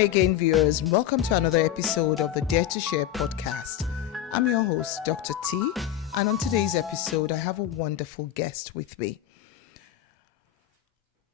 Hi again, viewers. Welcome to another episode of the Dare to Share podcast. I'm your host, Dr. T, and on today's episode, I have a wonderful guest with me.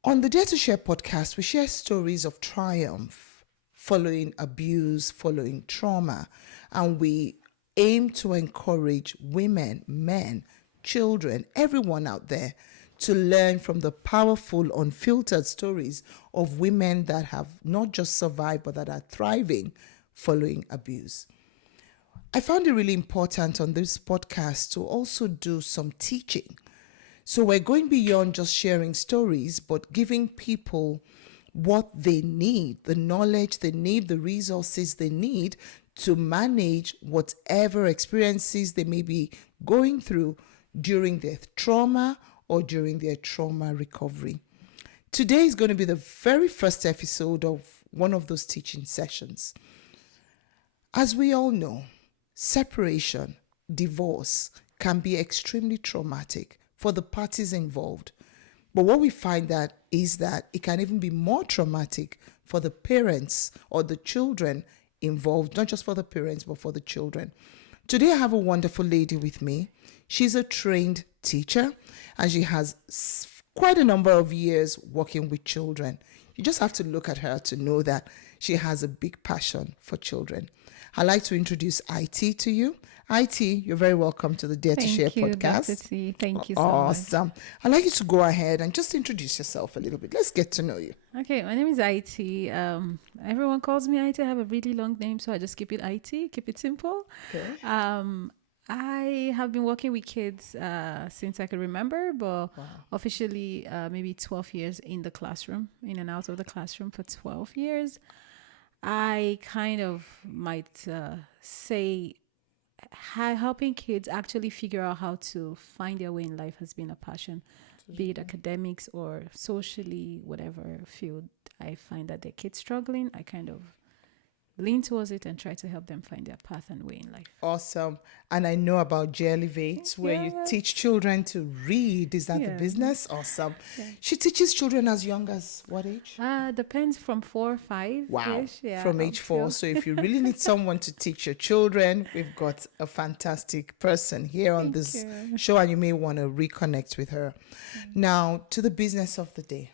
On the Dare to Share podcast, we share stories of triumph, following abuse, following trauma, and we aim to encourage women, men, children, everyone out there to learn from the powerful, unfiltered stories of women that have not just survived, but that are thriving following abuse. I found it really important on this podcast to also do some teaching. So we're going beyond just sharing stories, but giving people what they need, the knowledge they need, the resources they need to manage whatever experiences they may be going through during their trauma or during their trauma recovery. Today is going to be the very first episode of one of those teaching sessions. As we all know, separation, divorce can be extremely traumatic for the parties involved. But what we find is that it can even be more traumatic for the parents or the children involved, not just for the parents, but for the children. Today I have a wonderful lady with me. She's a trained teacher and she has quite a number of years working with children. You just have to look at her to know that she has a big passion for children. I'd like to introduce IT to you. IT, you're very welcome to the Dare to Share podcast. Dr. T. Thank you so Awesome. much. I'd like you to go ahead and just introduce yourself a little bit. Let's get to know you. Okay, my name is IT. Everyone calls me IT. I have a really long name, so I just keep it IT, keep it simple. Okay. I have been working with kids since I could remember, but officially maybe 12 years in the classroom, in and out of the classroom for 12 years. I kind of might say helping kids actually figure out how to find their way in life has been a passion, be it academics or socially, whatever field. I find that their kids struggling, I kind of lean towards it and try to help them find their path and way in life. Awesome. And I know about Jellyvates, where you teach children to read. Is that the business? Awesome. Yeah. She teaches children as young as what age? Depends from 4 or 5. Wow. Yeah, from age 4. So if you really need someone to teach your children, we've got a fantastic person here on this show, and you may want to reconnect with her. Now, to the business of the day.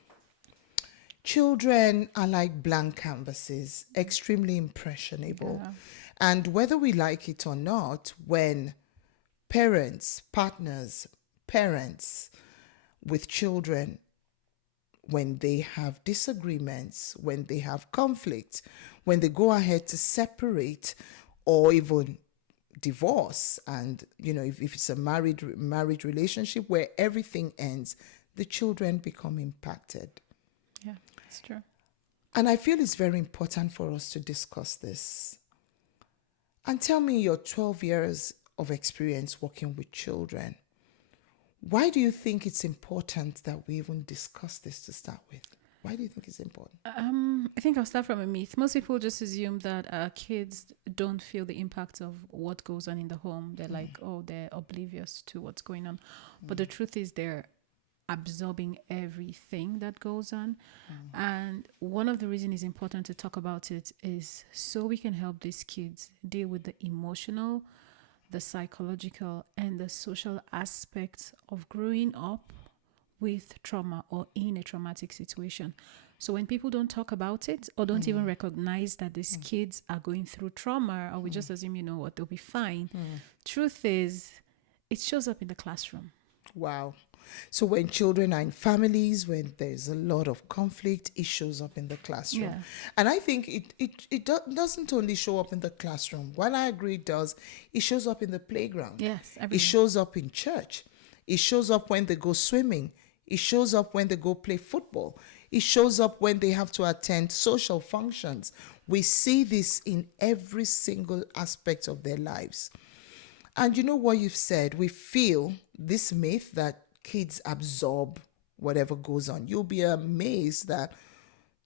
Children are like blank canvases, extremely impressionable. Yeah. And whether we like it or not, when partners with children, when they have disagreements, when they have conflict, when they go ahead to separate or even divorce, and if it's a married relationship where everything ends, the children become impacted. Yeah, it's true. And I feel it's very important for us to discuss this. And tell me your 12 years of experience working with children. Why do you think it's important that we even discuss this to start with? Why do you think it's important? I think I'll start from a myth. Most people just assume that kids don't feel the impact of what goes on in the home. They're like, they're oblivious to what's going on. But the truth is they're absorbing everything that goes on. And one of the reasons it's important to talk about it is so we can help these kids deal with the emotional, the psychological, and the social aspects of growing up with trauma or in a traumatic situation. So when people don't talk about it or don't even recognize that these kids are going through trauma, or we just assume, they'll be fine. Truth is, it shows up in the classroom. Wow. So when children are in families, when there's a lot of conflict, it shows up in the classroom. Yeah. And I think it doesn't only show up in the classroom. While I agree it does, it shows up in the playground. Yes, it shows up in church. It shows up when they go swimming. It shows up when they go play football. It shows up when they have to attend social functions. We see this in every single aspect of their lives. And you know what you've said? We feel this myth that kids absorb whatever goes on. You'll be amazed that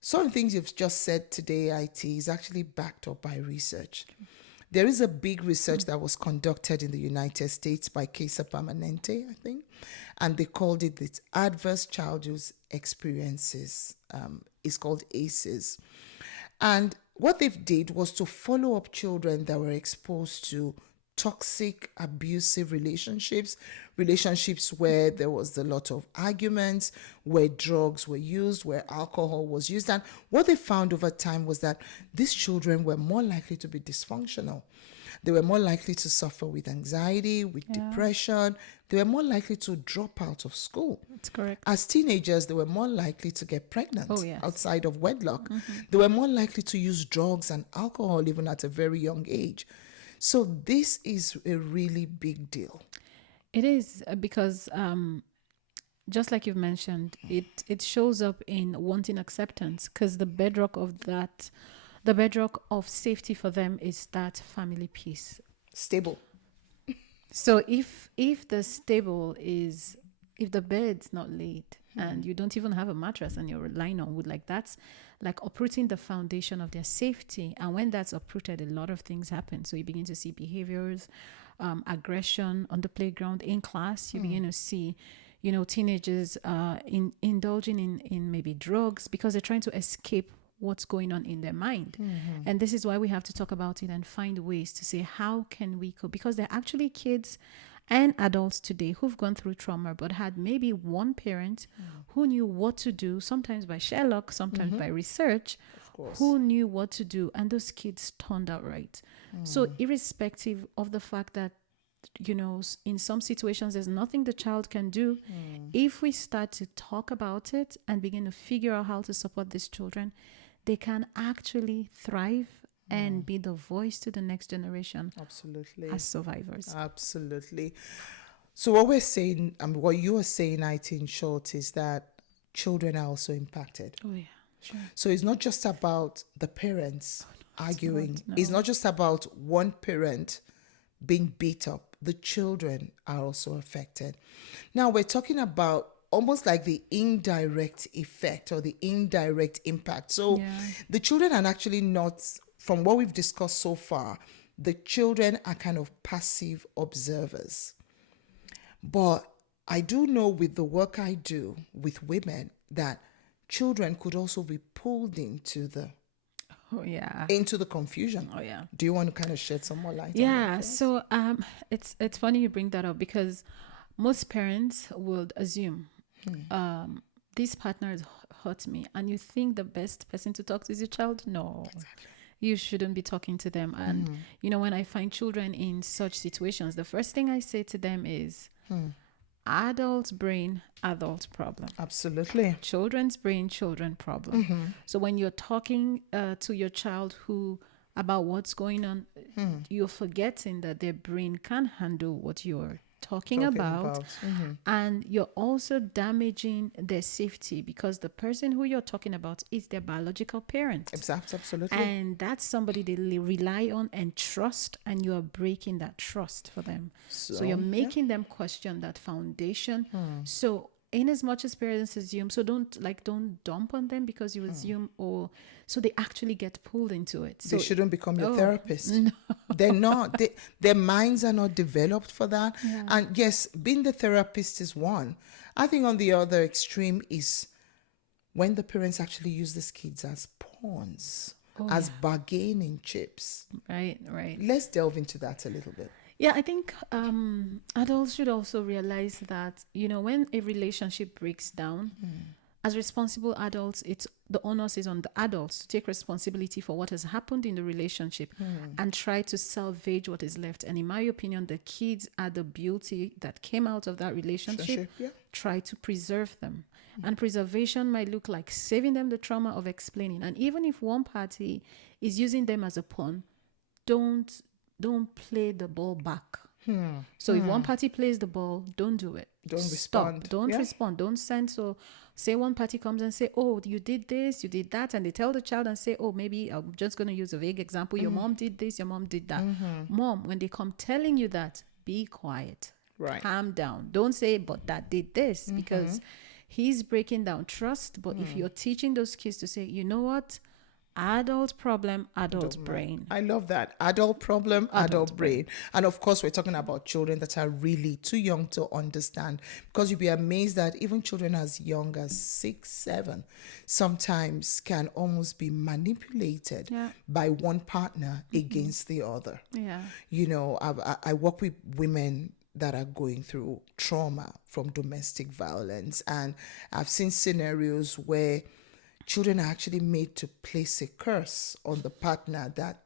some things you've just said today, IT, is actually backed up by research. There is a big research that was conducted in the United States by Casa Permanente, I think, and they called it the Adverse Childhood Experiences. It's called ACEs. And what they did was to follow up children that were exposed to toxic, abusive relationships where there was a lot of arguments, where drugs were used, where alcohol was used. And what they found over time was that these children were more likely to be dysfunctional. They were more likely to suffer with anxiety, with depression. They were more likely to drop out of school. That's correct. As teenagers, they were more likely to get pregnant Oh, yes. outside of wedlock. They were more likely to use drugs and alcohol even at a very young age. So this is a really big deal. It is because just like you've mentioned, it shows up in wanting acceptance, because the bedrock of safety for them is that family peace. Stable. So if the bed's not laid and you don't even have a mattress and you're relying on wood, like that's like uprooting the foundation of their safety. And when that's uprooted, a lot of things happen. So you begin to see behaviors, aggression on the playground, in class. You begin to see, teenagers indulging in maybe drugs because they're trying to escape what's going on in their mind. And this is why we have to talk about it and find ways to say, how can we cope? Because they're actually kids and adults today who've gone through trauma but had maybe one parent who knew what to do, sometimes by Sherlock, sometimes by research, who knew what to do, and those kids turned out right. So irrespective of the fact that, in some situations there's nothing the child can do, if we start to talk about it and begin to figure out how to support these children, they can actually thrive and be the voice to the next generation. Absolutely. As survivors. Absolutely. So what we're saying, what you are saying, IT, in short, is that children are also impacted. Oh yeah, sure. So it's not just about the parents arguing. not, no. It's not just about one parent being beat up. The children are also affected. Now we're talking about almost like the indirect effect or the indirect impact. So the children are actually not, from what we've discussed so far, the children are kind of passive observers. But I do know with the work I do with women that children could also be pulled into the confusion. Oh yeah. Do you want to kind of shed some more light on that? Yeah. So it's funny you bring that up, because most parents would assume this partner has hurt me, and you think the best person to talk to is your child. No. Exactly. You shouldn't be talking to them. And, when I find children in such situations, the first thing I say to them is, adult brain, adult problem. Absolutely. Children's brain, children problem. So when you're talking to your child about what's going on, you're forgetting that their brain can handle what you're talking about. And you're also damaging their safety, because the person who you're talking about is their biological parent. Exactly, absolutely. And that's somebody they rely on and trust, and you are breaking that trust for them. So you're making them question that foundation. So in as much as parents assume, so don't dump on them because you assume, or so they actually get pulled into it. So they shouldn't become your therapist. No. They're not. Their minds are not developed for that. Yeah. And yes, being the therapist is one. I think on the other extreme is when the parents actually use these kids as pawns, as bargaining chips. Right. Let's delve into that a little bit. Yeah, I think adults should also realize that, when a relationship breaks down, as responsible adults, the onus is on the adults to take responsibility for what has happened in the relationship and try to salvage what is left. And in my opinion, the kids are the beauty that came out of that relationship. Try to preserve them. And preservation might look like saving them the trauma of explaining. And even if one party is using them as a pawn, don't play the ball back. So if one party plays the ball, don't do it. Don't Stop. respond. Don't respond. Don't send. So say one party comes and say, oh, you did this, you did that. And they tell the child and say, oh, maybe I'm just going to use a vague example. Your mom did this, your mom did that. Mom, when they come telling you that, be quiet. Right. Calm down. Don't say, but dad did this, because he's breaking down trust. But if you're teaching those kids to say, you know what? adult problem, adult brain. I love that. Adult problem, adult brain. And of course, we're talking about children that are really too young to understand, because you'd be amazed that even children as young as 6, 7 sometimes can almost be manipulated Yeah. by one partner against the other. Yeah. You know, I work with women that are going through trauma from domestic violence, and I've seen scenarios where children are actually made to place a curse on the partner, that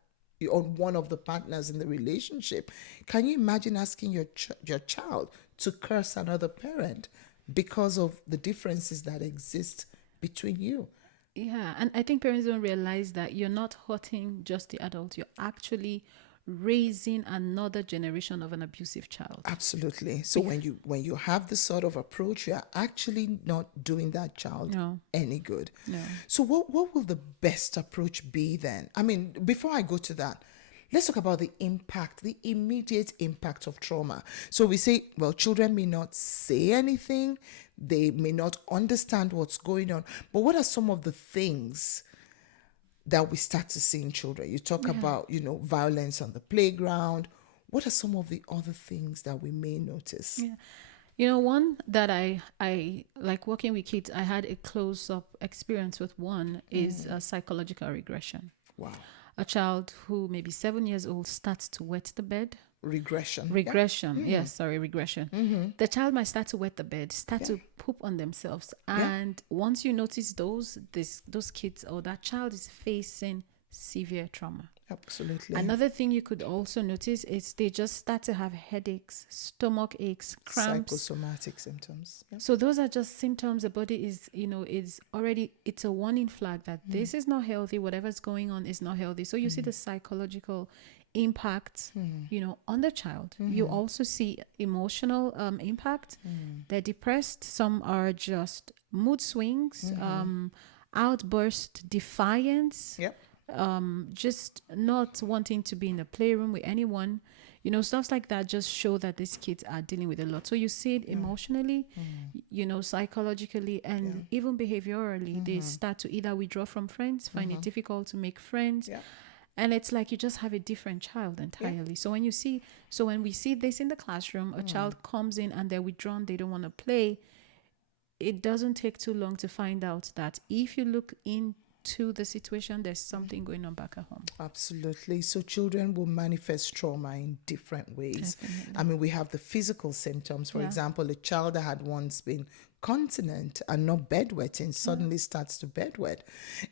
on one of the partners in the relationship. Can you imagine asking your child to curse another parent because of the differences that exist between you? Yeah, and I think parents don't realize that you're not hurting just the adult. You're actually raising another generation of an abusive child. Absolutely. So when you have this sort of approach, you are actually not doing that child any good. No. So what will the best approach be then? I mean, before I go to that, let's talk about the impact, the immediate impact of trauma. So we say, well, children may not say anything, they may not understand what's going on, but what are some of the things that we start to see in children? You talk about, violence on the playground. What are some of the other things that we may notice? Yeah. One that I like working with kids, I had a close-up experience with one is psychological regression. Wow. A child who maybe 7 years old starts to wet the bed. Regression. Yes, sorry, regression. The child might start to wet the bed, start to poop on themselves. And once you notice those kids or that child is facing severe trauma. Absolutely. Another thing you could also notice is they just start to have headaches, stomach aches, cramps. Psychosomatic symptoms. Yeah. So those are just symptoms. The body is already, it's a warning flag that this is not healthy. Whatever's going on is not healthy. So you see the psychological impact, on the child. You also see emotional impact. They're depressed. Some are just mood swings, outburst, defiance. Yep. Just not wanting to be in the playroom with anyone, stuff like that just show that these kids are dealing with a lot. So you see it emotionally, psychologically, and even behaviorally. They start to either withdraw from friends, find it difficult to make friends. And it's like you just have a different child entirely. So when we see this in the classroom, a child comes in and they're withdrawn, they don't want to play. It doesn't take too long to find out that if you look into the situation, there's something going on back at home. Absolutely. So children will manifest trauma in different ways. Definitely. I mean, we have the physical symptoms. For example, a child that had once been continent and not bedwetting suddenly starts to bedwet.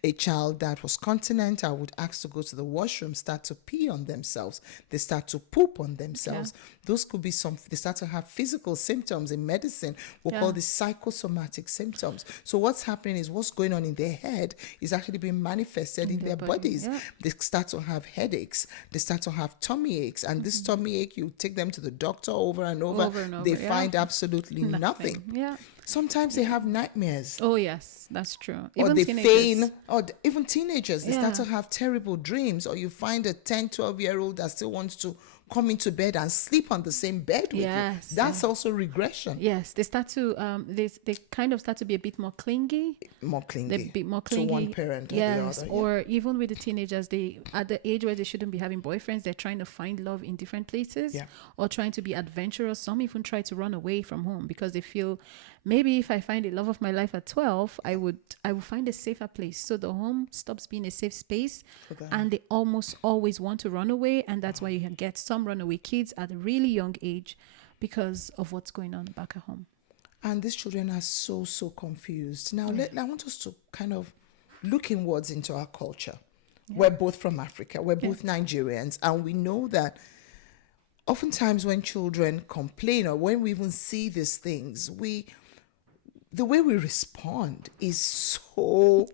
A child that was continent, I would ask to go to the washroom, start to pee on themselves. They start to poop on themselves. Those could be they start to have physical symptoms. In medicine, we'll call this psychosomatic symptoms. So what's happening is what's going on in their head is actually being manifested in their bodies. They start to have headaches. They start to have tummy aches. And this tummy ache, you take them to the doctor over and over. They find absolutely nothing. Yeah. Sometimes they have nightmares. Oh, yes, that's true. Even teenagers. Even teenagers, they start to have terrible dreams. Or you find a 10, 12-year-old that still wants to come into bed and sleep on the same bed with you. That's also regression. Yes, they start to, they kind of start to be a bit more clingy. More clingy. They're a bit more clingy. To one parent or the other. Or even with the teenagers, at the age where they shouldn't be having boyfriends, they're trying to find love in different places. Or trying to be adventurous. Some even try to run away from home because they feel, maybe if I find the love of my life at 12, I will find a safer place. So the home stops being a safe space, and they almost always want to run away. And that's why you can get some runaway kids at a really young age because of what's going on back at home. And these children are so confused. Now, I want us to kind of look inwards into our culture. We're both from Africa. We're both Nigerians. And we know that oftentimes when children complain or when we even see these things, the way we respond is so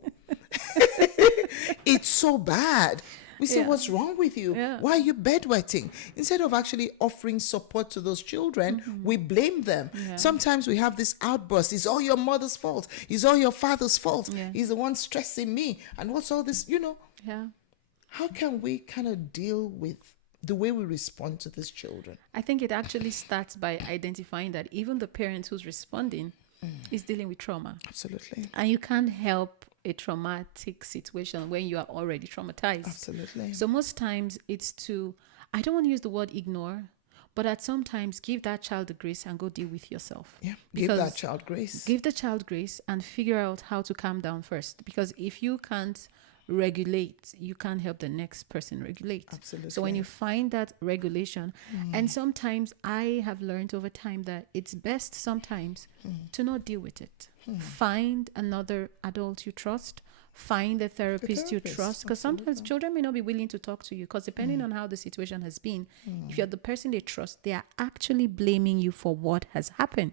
it's so bad. We say, what's wrong with you? Why are you bedwetting? Instead of actually offering support to those children, we blame them. Sometimes we have this outburst. It's all your mother's fault. It's all your father's fault. He's the one stressing me. And what's all this, How can we kind of deal with the way we respond to these children? I think it actually starts by identifying that even the parent who's responding is dealing with trauma. Absolutely. And you can't help a traumatic situation when you are already traumatized. Absolutely. So most times it's to, I don't want to use the word ignore, but at sometimes give that child the grace and go deal with yourself. Yeah. Give Because that child grace. give the child grace and figure out how to calm down first. Because if you can't regulate, you can't help the next person regulate. Absolutely. So when you find that regulation, and sometimes I have learned over time that it's best sometimes to not deal with it. Find another adult you trust. Find a therapist you trust, because sometimes children may not be willing to talk to you, because depending on how the situation has been, if you're the person they trust, they are actually blaming you for what has happened.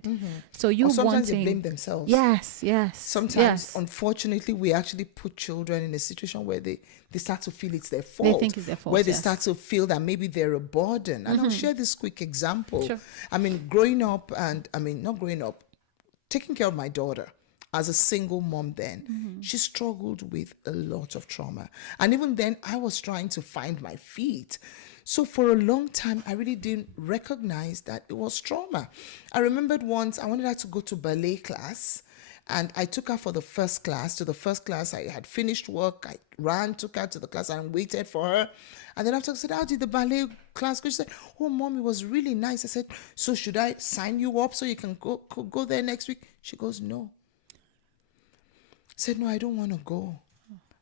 So you Or sometimes wanting, they blame themselves. yes, Sometimes, unfortunately, we actually put children in a situation where they start to feel it's their fault. They think it's their fault, Where they yes. start to feel that maybe they're a burden. And I'll share this quick example. Sure. I mean, growing up, not growing up, taking care of my daughter as a single mom then, she struggled with a lot of trauma. And even then, I was trying to find my feet. So for a long time, I really didn't recognize that it was trauma. I remembered once I wanted her to go to ballet class, and I took her for the first class. To the first class, I had finished work. I ran, took her to the class, and waited for her. And then after I said, how did the ballet class go? She said, oh, Mom, it was really nice. I said, so should I sign you up so you can go there next week? She goes, no. I said, no, I don't want to go.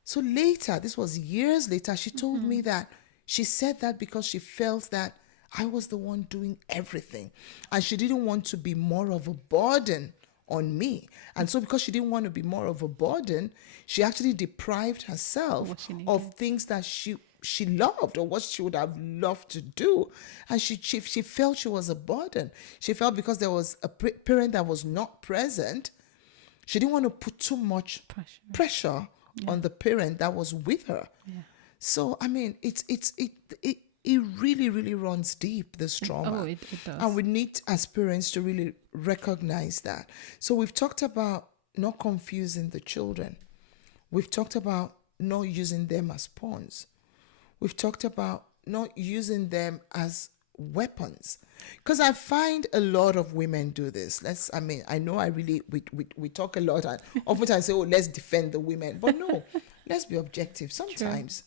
So later, this was years later, she told me that she said that because she felt that I was the one doing everything. And she didn't want to be more of a burden on me. And so because she didn't want to be more of a burden, she actually deprived herself What she needed. of things that she loved, or what she would have loved to do. And she felt she was a burden. She felt because there was a parent that was not present, she didn't want to put too much pressure on the parent that was with her. Yeah. So I mean, it really, really runs deep, this trauma. Oh, it does. And we need as parents to really recognize that. So we've talked about not confusing the children. We've talked about not using them as pawns. We've talked about not using them as weapons. Because I find a lot of women do this. I know we talk a lot, and often I say, oh, let's defend the women. But no, let's be objective. Sometimes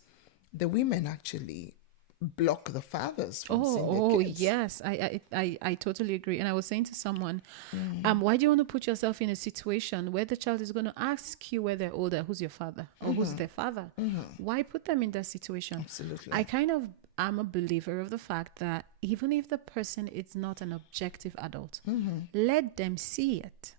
the women actually block the fathers from seeing their kids. Yes, I totally agree. And I was saying to someone, why do you want to put yourself in a situation where the child is going to ask you where they're older, who's your father, or who's their father? Why put them in that situation? Absolutely. I'm a believer of the fact that even if the person is not an objective adult, let them see it.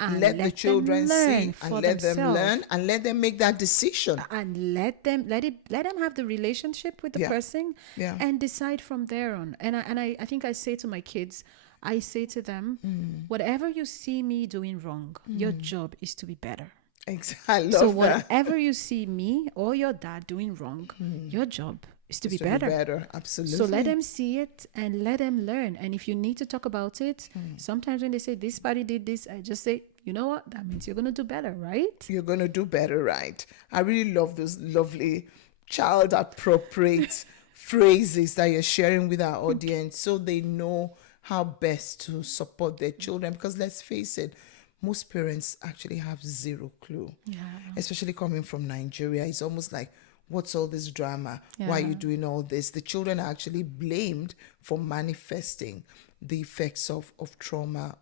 And let the children see and let them learn and let them make that decision. And let them have the relationship with the person and decide from there on. And I think I say to my kids, I say to them, whatever you see me doing wrong, your job is to be better. Exactly. So whatever you see me or your dad doing wrong, your job is to be better. Absolutely. So let them see it and let them learn. And if you need to talk about it, sometimes when they say this body did this, I just say, you know what? That means you're going to do better, right? You're going to do better, right? I really love those lovely child appropriate phrases that you're sharing with our audience, so they know how best to support their children. Because let's face it, most parents actually have zero clue. Yeah. Especially coming from Nigeria. It's almost like, what's all this drama? Why are you doing all this? The children are actually blamed for manifesting the effects of trauma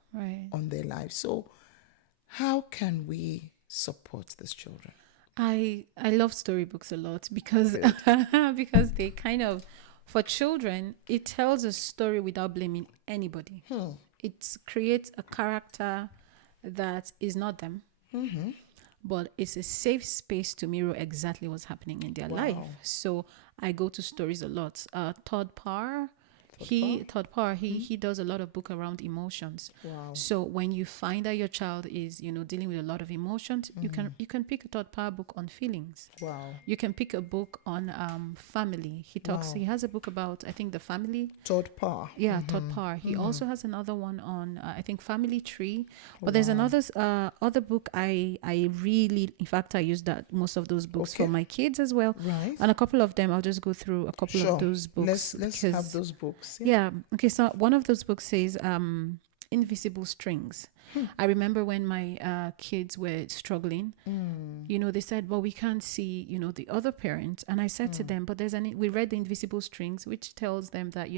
on their lives. So how can we support these children? I love storybooks a lot because because they kind of, for children, it tells a story without blaming anybody. It creates a character that is not them. But it's a safe space to mirror exactly what's happening in their life. So I go to stories a lot. Todd Parr, he does a lot of book around emotions. So when you find that your child is dealing with a lot of emotions, you can pick a Todd Parr book on feelings. You can pick a book on family. He has a book about, I think, the family. Todd Parr. Todd Parr. He also has another one on I think, family tree. But there's another other book I really, in fact, I use most of those books for my kids as well. And a couple of them, I'll just go through a couple of those books. Let's have those books. Okay, so one of those books says Invisible Strings. I remember when my kids were struggling, they said, well, we can't see, the other parent. And I said to them, but we read the invisible strings, which tells them that,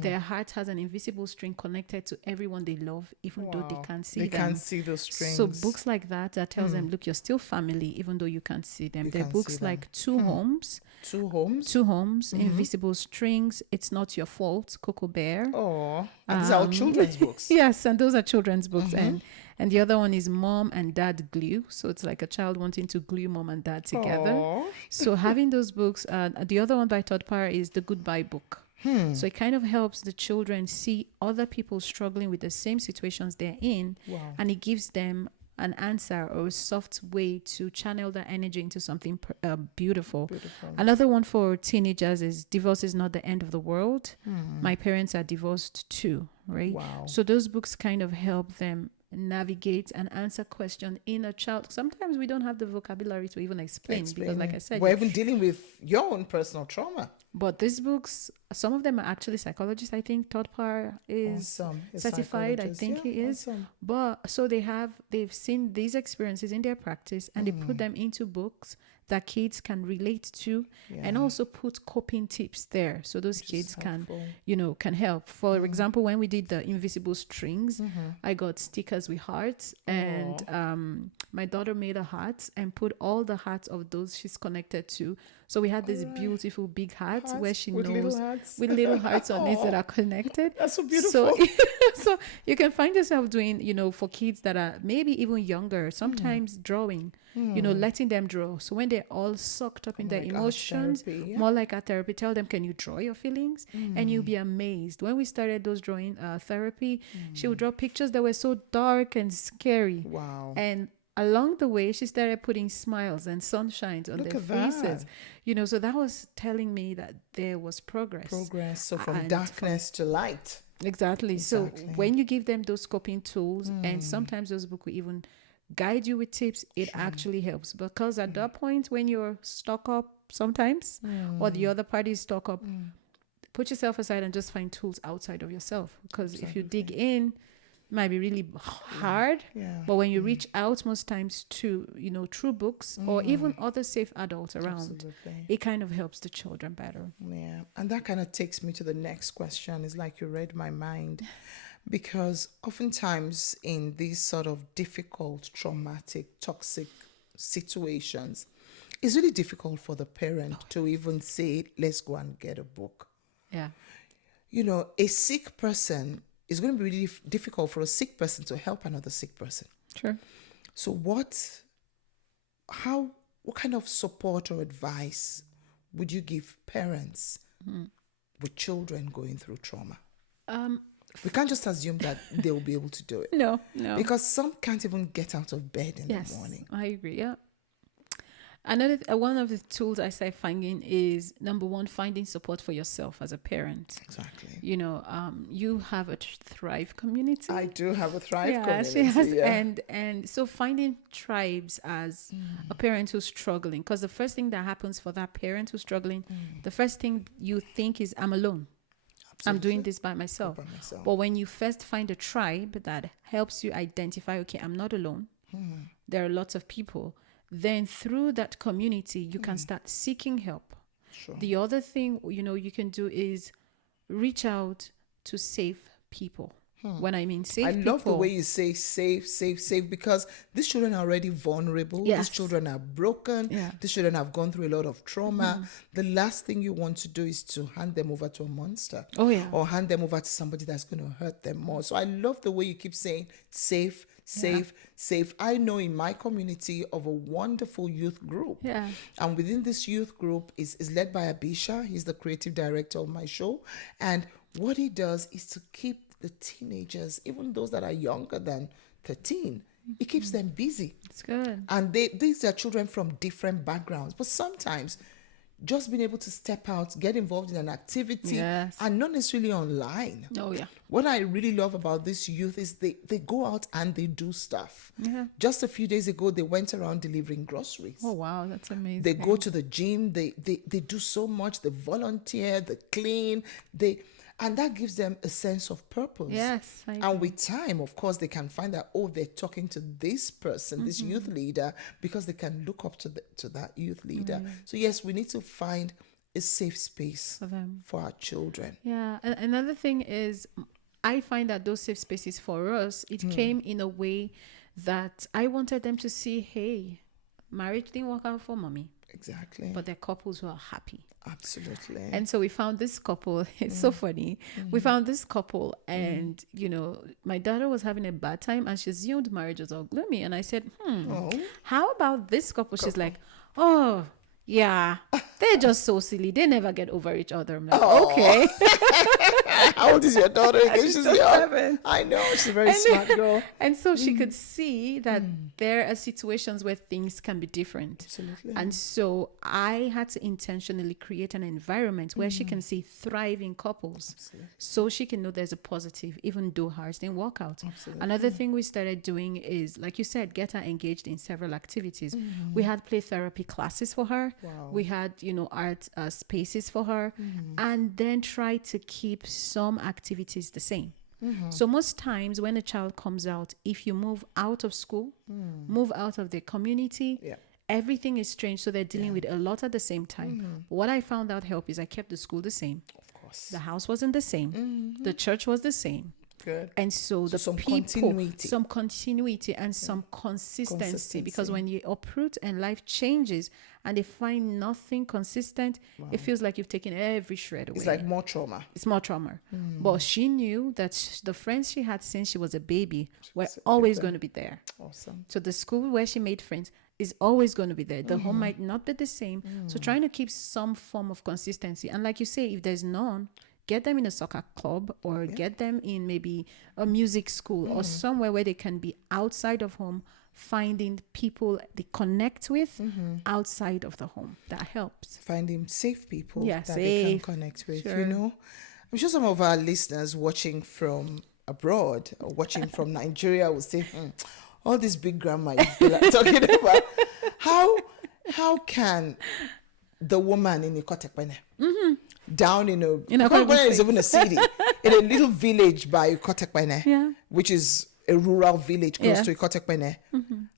their heart has an invisible string connected to everyone they love, even though they can't see them. They can't see those strings. So books like that tells them, look, you're still family, even though you can't see them. There are books like Two Homes. Two Homes? Two Homes, Invisible Strings, It's Not Your Fault, Coco Bear. Oh, and these are all children's books. Yes, and those are children's books. And the other one is Mom and Dad Glue. So it's like a child wanting to glue mom and dad together. Aww. So having those books, the other one by Todd Parr is The Goodbye Book. So it kind of helps the children see other people struggling with the same situations they're in. Wow. And it gives them an answer or a soft way to channel that energy into something beautiful. Another one for teenagers is Divorce is Not the End of the World. My parents are divorced too, right? Wow. So those books kind of help them navigate and answer question in a child. Sometimes we don't have the vocabulary to even explain because, like I said, we're even dealing with your own personal trauma. But these books, some of them are actually psychologists. I think Todd Parr is certified. I think he is. Awesome. But so they've seen these experiences in their practice and they put them into books that kids can relate to and also put coping tips there. So those kids can help. For example, when we did the invisible strings, I got stickers with hearts and my daughter made a heart and put all the hearts of those she's connected to. So we had this beautiful big heart where she knows with little hearts on it that are connected. That's so beautiful. So you can find yourself doing, for kids that are maybe even younger, sometimes drawing, letting them draw. So when they're all sucked up in their emotions, more like a therapy, tell them, can you draw your feelings? And you'll be amazed. When we started those drawing therapy, she would draw pictures that were so dark and scary. Wow. And along the way, she started putting smiles and sunshines on their faces. So that was telling me that there was progress. So from darkness to light. Exactly. So when you give them those coping tools, and sometimes those books will even guide you with tips, it actually helps. Because at that point, when you're stuck up sometimes, or the other party is stuck up, put yourself aside and just find tools outside of yourself. Because if you dig in, it might be really hard, but when you reach out most times to, through books or even other safe adults around, it kind of helps the children better. Yeah. And that kind of takes me to the next question. It's like you read my mind, because oftentimes in these sort of difficult, traumatic, toxic situations, it's really difficult for the parent to even say, let's go and get a book. Yeah. A sick person, it's going to be really difficult for a sick person to help another sick person. Sure. So what kind of support or advice would you give parents with children going through trauma? We can't just assume that they'll be able to do it. No. Because some can't even get out of bed in the morning. I agree. Yeah. Another one of the tools I started finding is, number one, finding support for yourself as a parent. Exactly. You have a Thrive community. I do have a Thrive community. She has, and so finding tribes as a parent who's struggling, because the first thing that happens for that parent who's struggling, the first thing you think is, I'm alone. Absolutely. I'm doing this by myself. But when you first find a tribe that helps you identify, okay, I'm not alone. There are lots of people. Then through that community, you can start seeking help. Sure. The other thing, you can do is reach out to safe people. When I mean safe people. I love the way you say safe, because these children are already vulnerable. Yes. These children are broken. Yeah. These children have gone through a lot of trauma. The last thing you want to do is to hand them over to a monster. Oh, yeah. Or hand them over to somebody that's going to hurt them more. So I love the way you keep saying safe. I know in my community of a wonderful youth group. Yeah. And within this youth group is led by Abisha. He's the creative director of my show. And what he does is to keep the teenagers, even those that are younger than 13, it keeps them busy. It's good. And these are children from different backgrounds. But sometimes just being able to step out, get involved in an activity, and not necessarily online. Oh, yeah. What I really love about this youth is they go out and they do stuff. Yeah. Just a few days ago, they went around delivering groceries. Oh, wow. That's amazing. They go to the gym. They do so much. They volunteer. They clean. And that gives them a sense of purpose. Yes. And with time, of course, they can find that, oh, they're talking to this person, this youth leader, because they can look up to that youth leader. So yes, we need to find a safe space for them, for our children. Yeah. And another thing is, I find that those safe spaces for us, it came in a way that I wanted them to see, hey, marriage didn't work out for mommy. Exactly. But they're couples who are happy. Absolutely. And so we found this couple. It's so funny. We found this couple, and my daughter was having a bad time, and she assumed marriage was all gloomy. And I said, how about this couple? She's like, oh, yeah, they're just so silly. They never get over each other. I'm like, okay. How old is your daughter again? She's 7. I know, she's a very smart girl. And so she could see that there are situations where things can be different. Absolutely. And so I had to intentionally create an environment where she can see thriving couples. Absolutely. So she can know there's a positive, even though hers didn't work out. Absolutely. Another thing we started doing is, like you said, get her engaged in several activities. We had play therapy classes for her. Wow. We had, art spaces for her, and then try to keep some activities the same. So most times when a child comes out, if you move out of school, move out of the community, everything is strange. So they're dealing with a lot at the same time. What I found out help is I kept the school the same. Of course. The house wasn't the same. The church was the same. Good. And so the some people, continuity. some continuity and some consistency. Because when you uproot and life changes and they find nothing consistent, it feels like you've taken every shred away. It's like more trauma. It's more trauma. But she knew that the friends she had since she was a baby were always going to be there. Awesome. So the school where she made friends is always going to be there. The home might not be the same. So trying to keep some form of consistency. And like you say, if there's none, get them in a soccer club or get them in maybe a music school or somewhere where they can be outside of home, finding people they connect with outside of the home. That helps. Finding safe people that safe. they can connect with. Sure. I'm sure some of our listeners watching from abroad or watching from Nigeria will say, all this big grandma you're talking about. How can the woman in Ikotekpene, down in Ikotekpene is even a city, in a little village by Ikotekpene, which is a rural village close to Ikotekpene,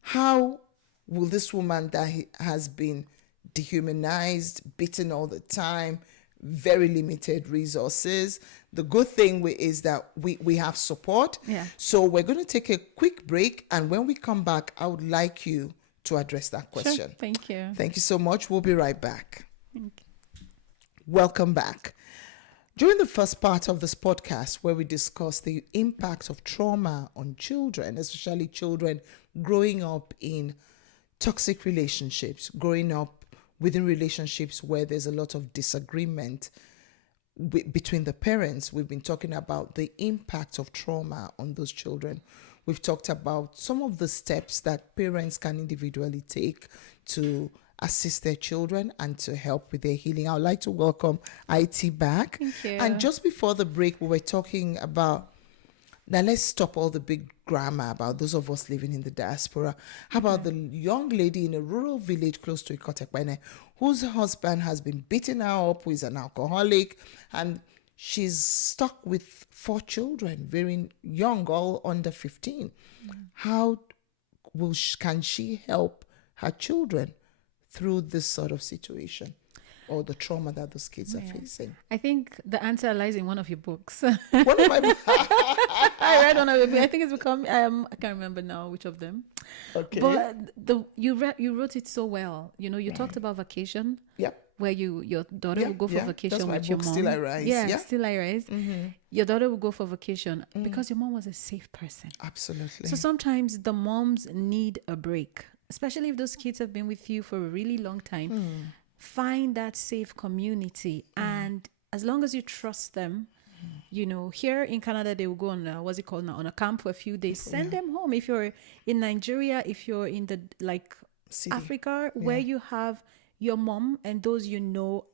how will this woman that has been dehumanized, beaten all the time, very limited resources? The good thing is that we have support. So we're going to take a quick break, and when we come back, I would like you to address that question. Sure. Thank you. Thank you so much. We'll be right back. Thank you. Welcome back. During the first part of this podcast, where we discuss the impact of trauma on children, especially children growing up in toxic relationships, growing up within relationships where there's a lot of disagreement between the parents, we've been talking about the impact of trauma on those children. We've talked about some of the steps that parents can individually take to assist their children and to help with their healing. I would like to welcome IT back. Thank you. And just before the break, we were talking about, now let's stop all the big grammar about those of us living in the diaspora. How about the young lady in a rural village close to Ikotekpene whose husband has been beating her up, who is an alcoholic, and she's stuck with 4 children, very young, all under 15. How can she help her children through this sort of situation or the trauma that those kids are facing? I think the answer lies in one of your books. One of my I read one of it. I think it's become I can't remember now which of them. Okay. But you wrote it so well. You talked about vacation. Yep. Where your daughter will go for vacation That's my with your book, mom. Still I Rise. Still I Rise. Your daughter will go for vacation because your mom was a safe person. Absolutely. So sometimes the moms need a break, especially if those kids have been with you for a really long time. Find that safe community, and as long as you trust them, here in Canada they will go on on a camp for a few days. Send them home. If you're in Nigeria, if you're in the City. Africa, where you have your mom and those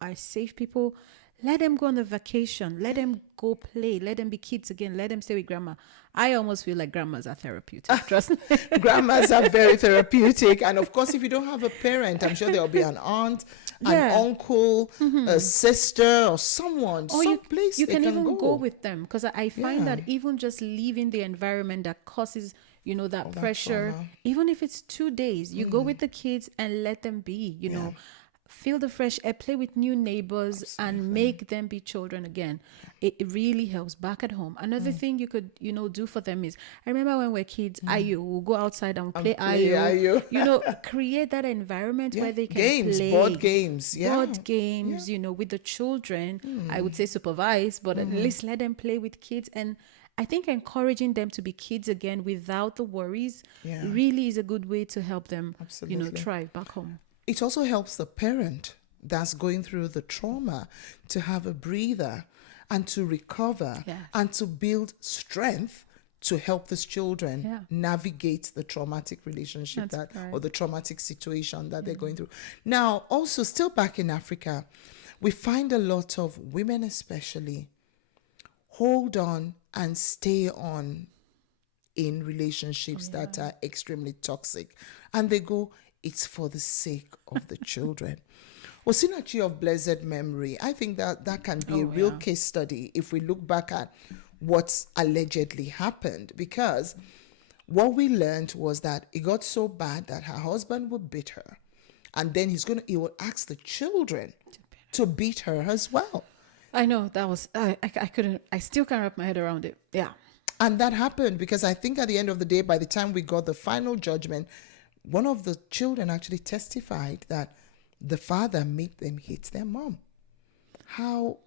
are safe people, let them go on a vacation. Let them go play. Let them be kids again. Let them stay with grandma. I almost feel like grandmas are therapeutic. Trust me. Grandmas are very therapeutic. And of course, if you don't have a parent, I'm sure there'll be an aunt, an Yeah. uncle, a sister, or someone, Or someplace you they can can even go. go with them, because I find Yeah. that even just leaving the environment that causes that All that pressure, trauma. even if it's 2 days, you go with the kids and let them be, Yeah. feel the fresh air, play with new neighbors, and make them be children again. It really helps back at home. Another thing you could do for them is, I remember when we're kids, ayo, we'll go outside and play play ayo. ayo. Create that environment Yeah. where they can Games, play board games. Yeah. board games, with the children. I would say supervise, but at least let them play with kids. And I think encouraging them to be kids again without the worries Yeah. really is a good way to help them, Absolutely. thrive back home. It also helps the parent that's going through the trauma to have a breather and to recover Yes. and to build strength to help these children Yeah. navigate the traumatic relationship That's or the traumatic situation that they're going through. Now, also still back in Africa, we find a lot of women especially hold on and stay on in relationships that are extremely toxic. And they go, it's for the sake of the children. Osinachi of blessed memory, I think that can be a real case study if we look back at what's allegedly happened. Because what we learned was that it got so bad that her husband would beat her. And then he will ask the children to beat her as well. I know that was, I still can't wrap my head around it. Yeah. And that happened because I think at the end of the day, by the time we got the final judgment, one of the children actually testified that the father made them hit their mom. How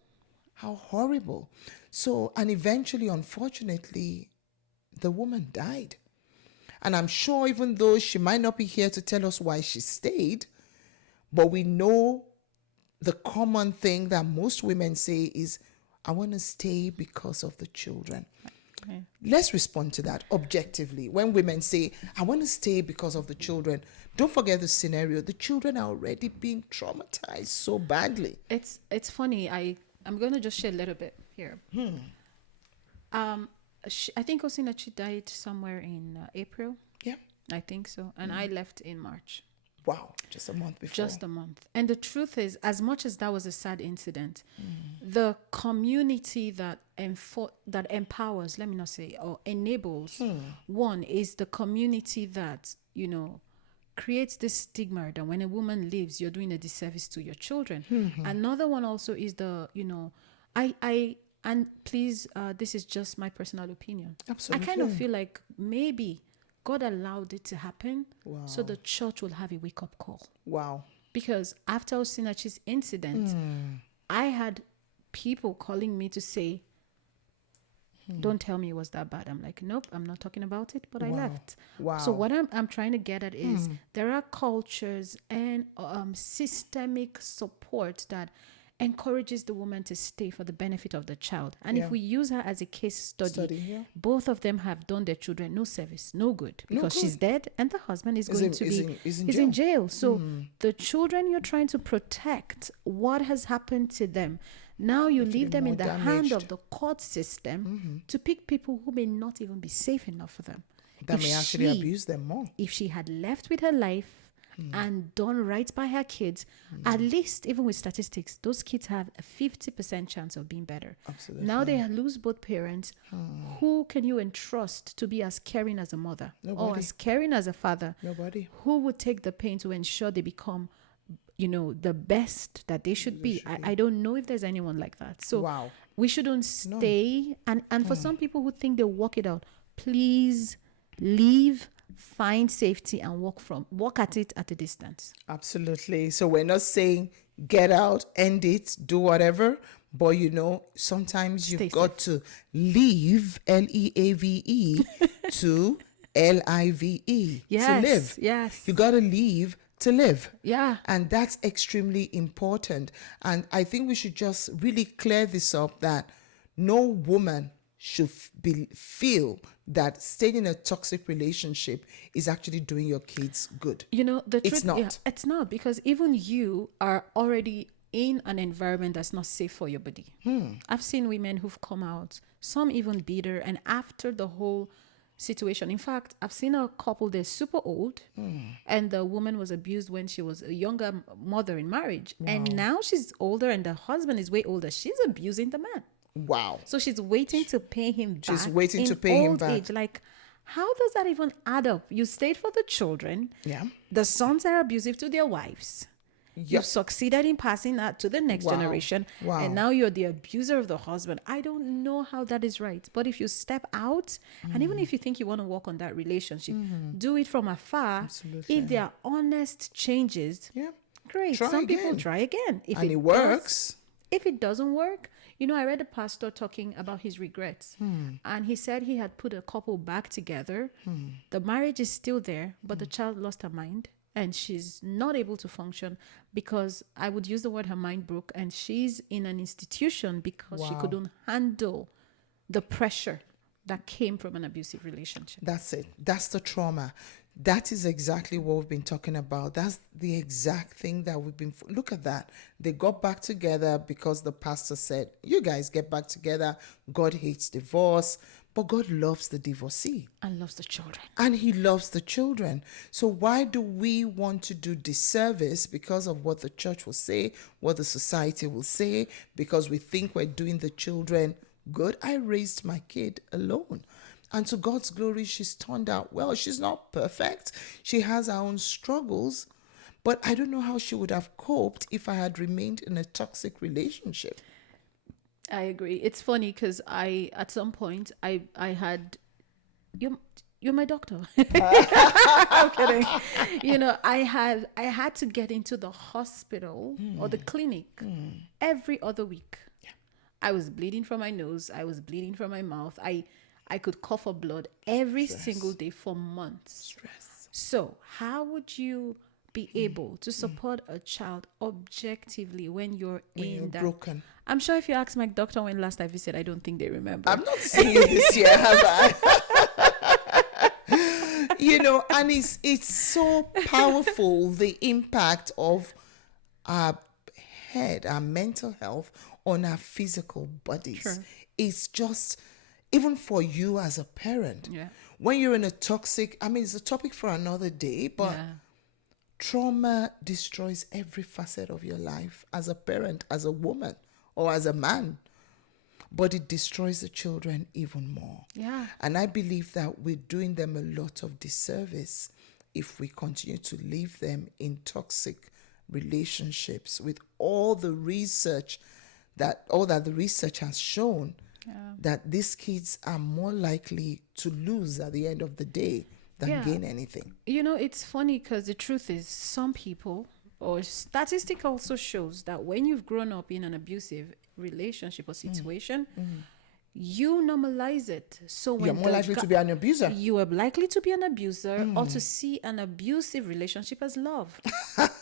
horrible. So, and eventually, unfortunately, the woman died. And I'm sure even though she might not be here to tell us why she stayed, but we know the common thing that most women say is, I want to stay because of the children. Okay. Let's respond to that objectively. When women say, I want to stay because of the children, don't forget the scenario. The children are already being traumatized so badly. It's funny. I'm going to just share a little bit here. I think Osinachi died somewhere in April. Yeah. I think so. And I left in March. Wow. Just a month before. Just a month. And the truth is, as much as that was a sad incident, the community that empowers, let me not say, or enables, one is the community that, creates this stigma that when a woman leaves, you're doing a disservice to your children. Another one also is and please, this is just my personal opinion. Absolutely. I kind of feel like maybe God allowed it to happen so the church will have a wake-up call. Wow. Because after Osinachi's incident, I had people calling me to say, don't tell me it was that bad. I'm like, nope, I'm not talking about it, but I left. Wow. So what I'm trying to get at is there are cultures and systemic support that encourages the woman to stay for the benefit of the child. And if we use her as a case study, both of them have done their children no service, no good, because she's dead and the husband is in jail. So the children you're trying to protect, what has happened to them? Now you leave them in the hand of the court system to pick people who may not even be safe enough for them. That may actually abuse them more. If she had left with her life and done right by her kids, at least, even with statistics, those kids have a 50% chance of being better. Absolutely. Now they lose both parents. Who can you entrust to be as caring as a mother? Nobody. Or as caring as a father? Nobody. Who would take the pain to ensure they become, the best that they should be? I don't know if there's anyone like that. So we shouldn't stay. And for some people who think they'll walk it out, please leave, find safety, and walk at it at a distance. Absolutely. So we're not saying get out, end it, do whatever, but sometimes you've got to leave, Leave, to Live, to live. Yes. You got to leave to live. Yeah. And that's extremely important. And I think we should just really clear this up, that no woman should feel that staying in a toxic relationship is actually doing your kids good. The truth, it's not. Yeah, it's not, because even you are already in an environment that's not safe for your body. I've seen women who've come out, some even bitter, and after the whole situation. In fact, I've seen a couple, they're super old, and the woman was abused when she was a younger mother in marriage. And now she's older and the husband is way older. She's abusing the man. Wow. So she's waiting to pay him back. She's waiting to in pay him old back. age. Like, how does that even add up? You stayed for the children. Yeah. The sons are abusive to their wives. Yep. You've succeeded in passing that to the next Wow. generation. Wow. And now you're the abuser of the husband. I don't know how that is right. But if you step out, and even if you think you want to work on that relationship, do it from afar. Absolutely. If there are honest changes, Yeah. great. Try Some people again. try again. If And it works. If it doesn't work, I read a pastor talking about his regrets. And he said he had put a couple back together. The marriage is still there, but the child lost her mind. And she's not able to function because I would use the word her mind broke, and she's in an institution because she Wow. couldn't handle the pressure that came from an abusive relationship. That's it. That's the trauma. That is exactly what we've been talking about. That's the exact thing that we've been. Look at that. They got back together because the pastor said, "You guys get back together. God hates divorce, but God loves the divorcee. And loves the children. And he loves the children. So why do we want to do disservice because of what the church will say, what the society will say, because we think we're doing the children good? I raised my kid alone. And to God's glory, she's turned out well. She's not perfect. She has her own struggles. But I don't know how she would have coped if I had remained in a toxic relationship. I agree. It's funny because at some point, I had, you're my doctor. I'm kidding. I had to get into the hospital or the clinic every other week. Yeah. I was bleeding from my nose. I was bleeding from my mouth. I could cough up blood every single day for months. Stress. So how would you be able to support a child objectively when you're that broken? I'm sure if you ask my doctor when last I visited, I don't think they remember. I'm not seeing you this year, have I? And it's so powerful, the impact of our head, our mental health on our physical bodies. Sure. It's just, even for you as a parent, when you're in a toxic, it's a topic for another day, but trauma destroys every facet of your life as a parent, as a woman, or as a man. But it destroys the children even more. Yeah. And I believe that we're doing them a lot of disservice if we continue to leave them in toxic relationships with all the research that the research has shown that these kids are more likely to lose at the end of the day than gain anything. It's funny because the truth is some people, or statistic also shows that when you've grown up in an abusive relationship or situation, you normalize it. So when you're more likely to be an abuser. You are likely to be an abuser or to see an abusive relationship as love.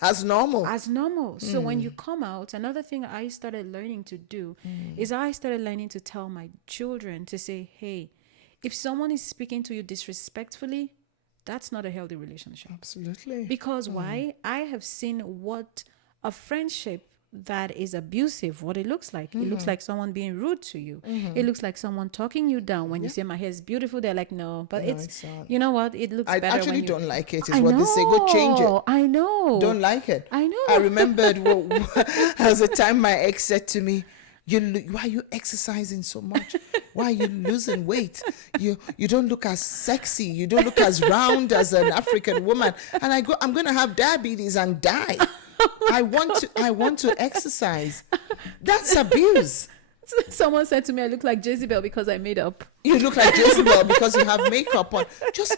As normal. So when you come out, another thing I started learning to do is I started learning to tell my children to say, hey, if someone is speaking to you disrespectfully, that's not a healthy relationship. Absolutely. Because why? I have seen what a friendship that is abusive, what it looks like. It looks like someone being rude to you. It looks like someone talking you down. When you say my hair is beautiful, they're like, no, but it's not. You know what? It looks better. I actually when don't like it, is what they say. Go change it. I know. Don't like it. I know. I remembered there was a time my ex said to me, why are you exercising so much? Why are you losing weight? You don't look as sexy. You don't look as round as an African woman. And I go, I'm going to have diabetes and die. I want to exercise. That's abuse. Someone said to me, I look like Jezebel because I made up. You look like Jezebel because you have makeup on. Just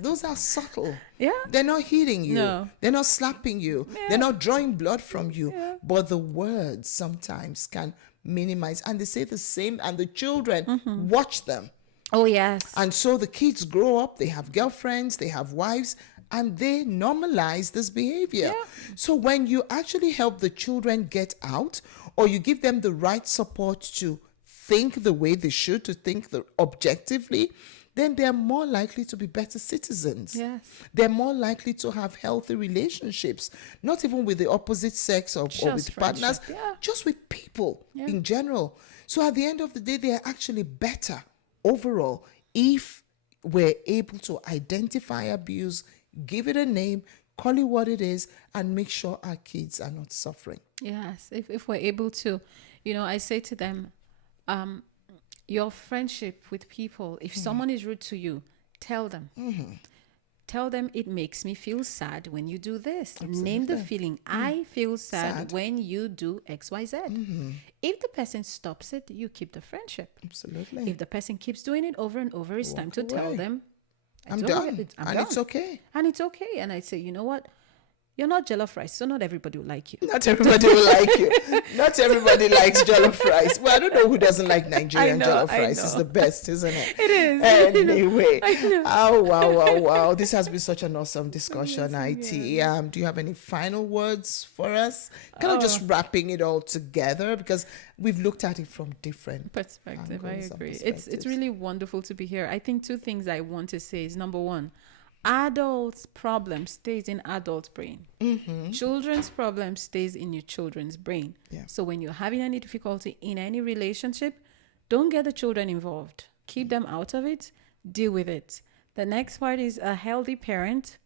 those are subtle. Yeah. They're not hitting you. No. They're not slapping you. Yeah. They're not drawing blood from you. Yeah. But the words sometimes can minimize. And they say the same, and the children watch them. Oh, yes. And so the kids grow up, they have girlfriends, they have wives, and they normalize this behavior. Yeah. So when you actually help the children get out, or you give them the right support to think the way they should, to think objectively, then they're more likely to be better citizens. Yes. They're more likely to have healthy relationships, not even with the opposite sex or with partners, just with people in general. So at the end of the day, they are actually better overall if we're able to identify abuse, give it a name, call it what it is, and make sure our kids are not suffering. Yes, if we're able to, I say to them, your friendship with people, if someone is rude to you, tell them. Tell them it makes me feel sad when you do this. Name the feeling. I feel sad when you do XYZ. If the person stops it, you keep the friendship. Absolutely. If the person keeps doing it over and over, it's time to tell them, I'm done. And it's okay. And it's okay. And I say, you know what? You're not jollof rice, so not everybody will like you. Not everybody will like you. Not everybody likes jollof rice. Well, I don't know who doesn't like Nigerian jollof rice. It's the best, isn't it? It is. Anyway. Oh, wow. This has been such an awesome discussion, IT. Do you have any final words for us? Kind of just wrapping it all together, because we've looked at it from different perspective. I agree. It's really wonderful to be here. I think two things I want to say is, number one, adults' problem stays in adult brain. Children's problem stays in your children's brain. So when you're having any difficulty in any relationship, don't get the children involved. Keep them out of it. Deal with it. The next part is, a healthy parent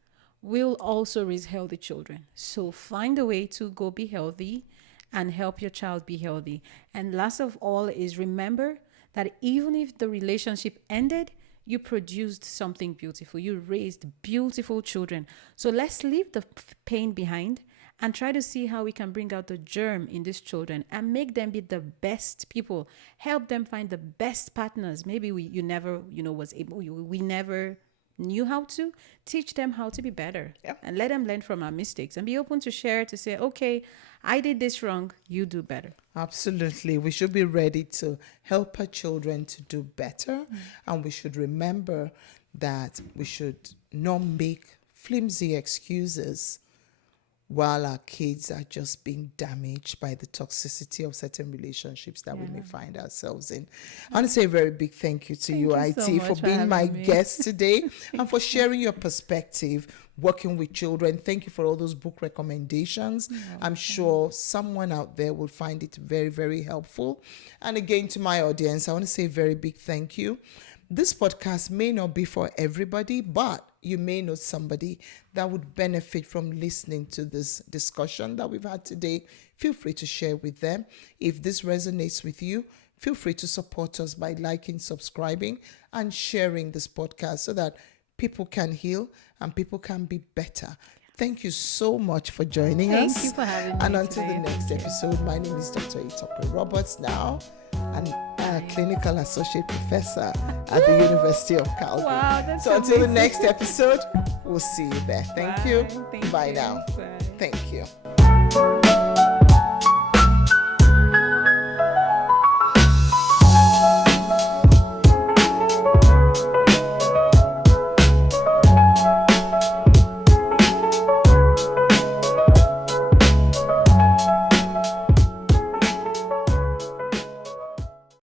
will also raise healthy children. So find a way to go be healthy and help your child be healthy. And last of all is, remember that even if the relationship ended, you produced something beautiful. You raised beautiful children. So let's leave the pain behind and try to see how we can bring out the germ in these children and make them be the best people. Help them find the best partners. Maybe we never knew how to. Teach them how to be better. And let them learn from our mistakes and be open to share, to say, okay, I did this wrong, you do better. Absolutely. We should be ready to help our children to do better. And we should remember that we should not make flimsy excuses while our kids are just being damaged by the toxicity of certain relationships that we may find ourselves in. I want to say a very big thank you to you, IT, so for being my guest today and for sharing your perspective working with children. Thank you for all those book recommendations. I'm sure someone out there will find it very, very helpful. And again, to my audience, I want to say a very big thank you. This podcast may not be for everybody, but you may know somebody that would benefit from listening to this discussion that we've had today. Feel free to share with them. If this resonates with you, feel free to support us by liking, subscribing, and sharing this podcast so that people can heal and people can be better. Thank you so much for joining us. Thank you for having me. And until the next episode, my name is Dr. Itope Roberts now, and a clinical associate professor at the University of Calgary. Wow, that's so until amazing. the next episode, we'll see you there. Thank you. Thank Bye you. now. Bye. Thank you.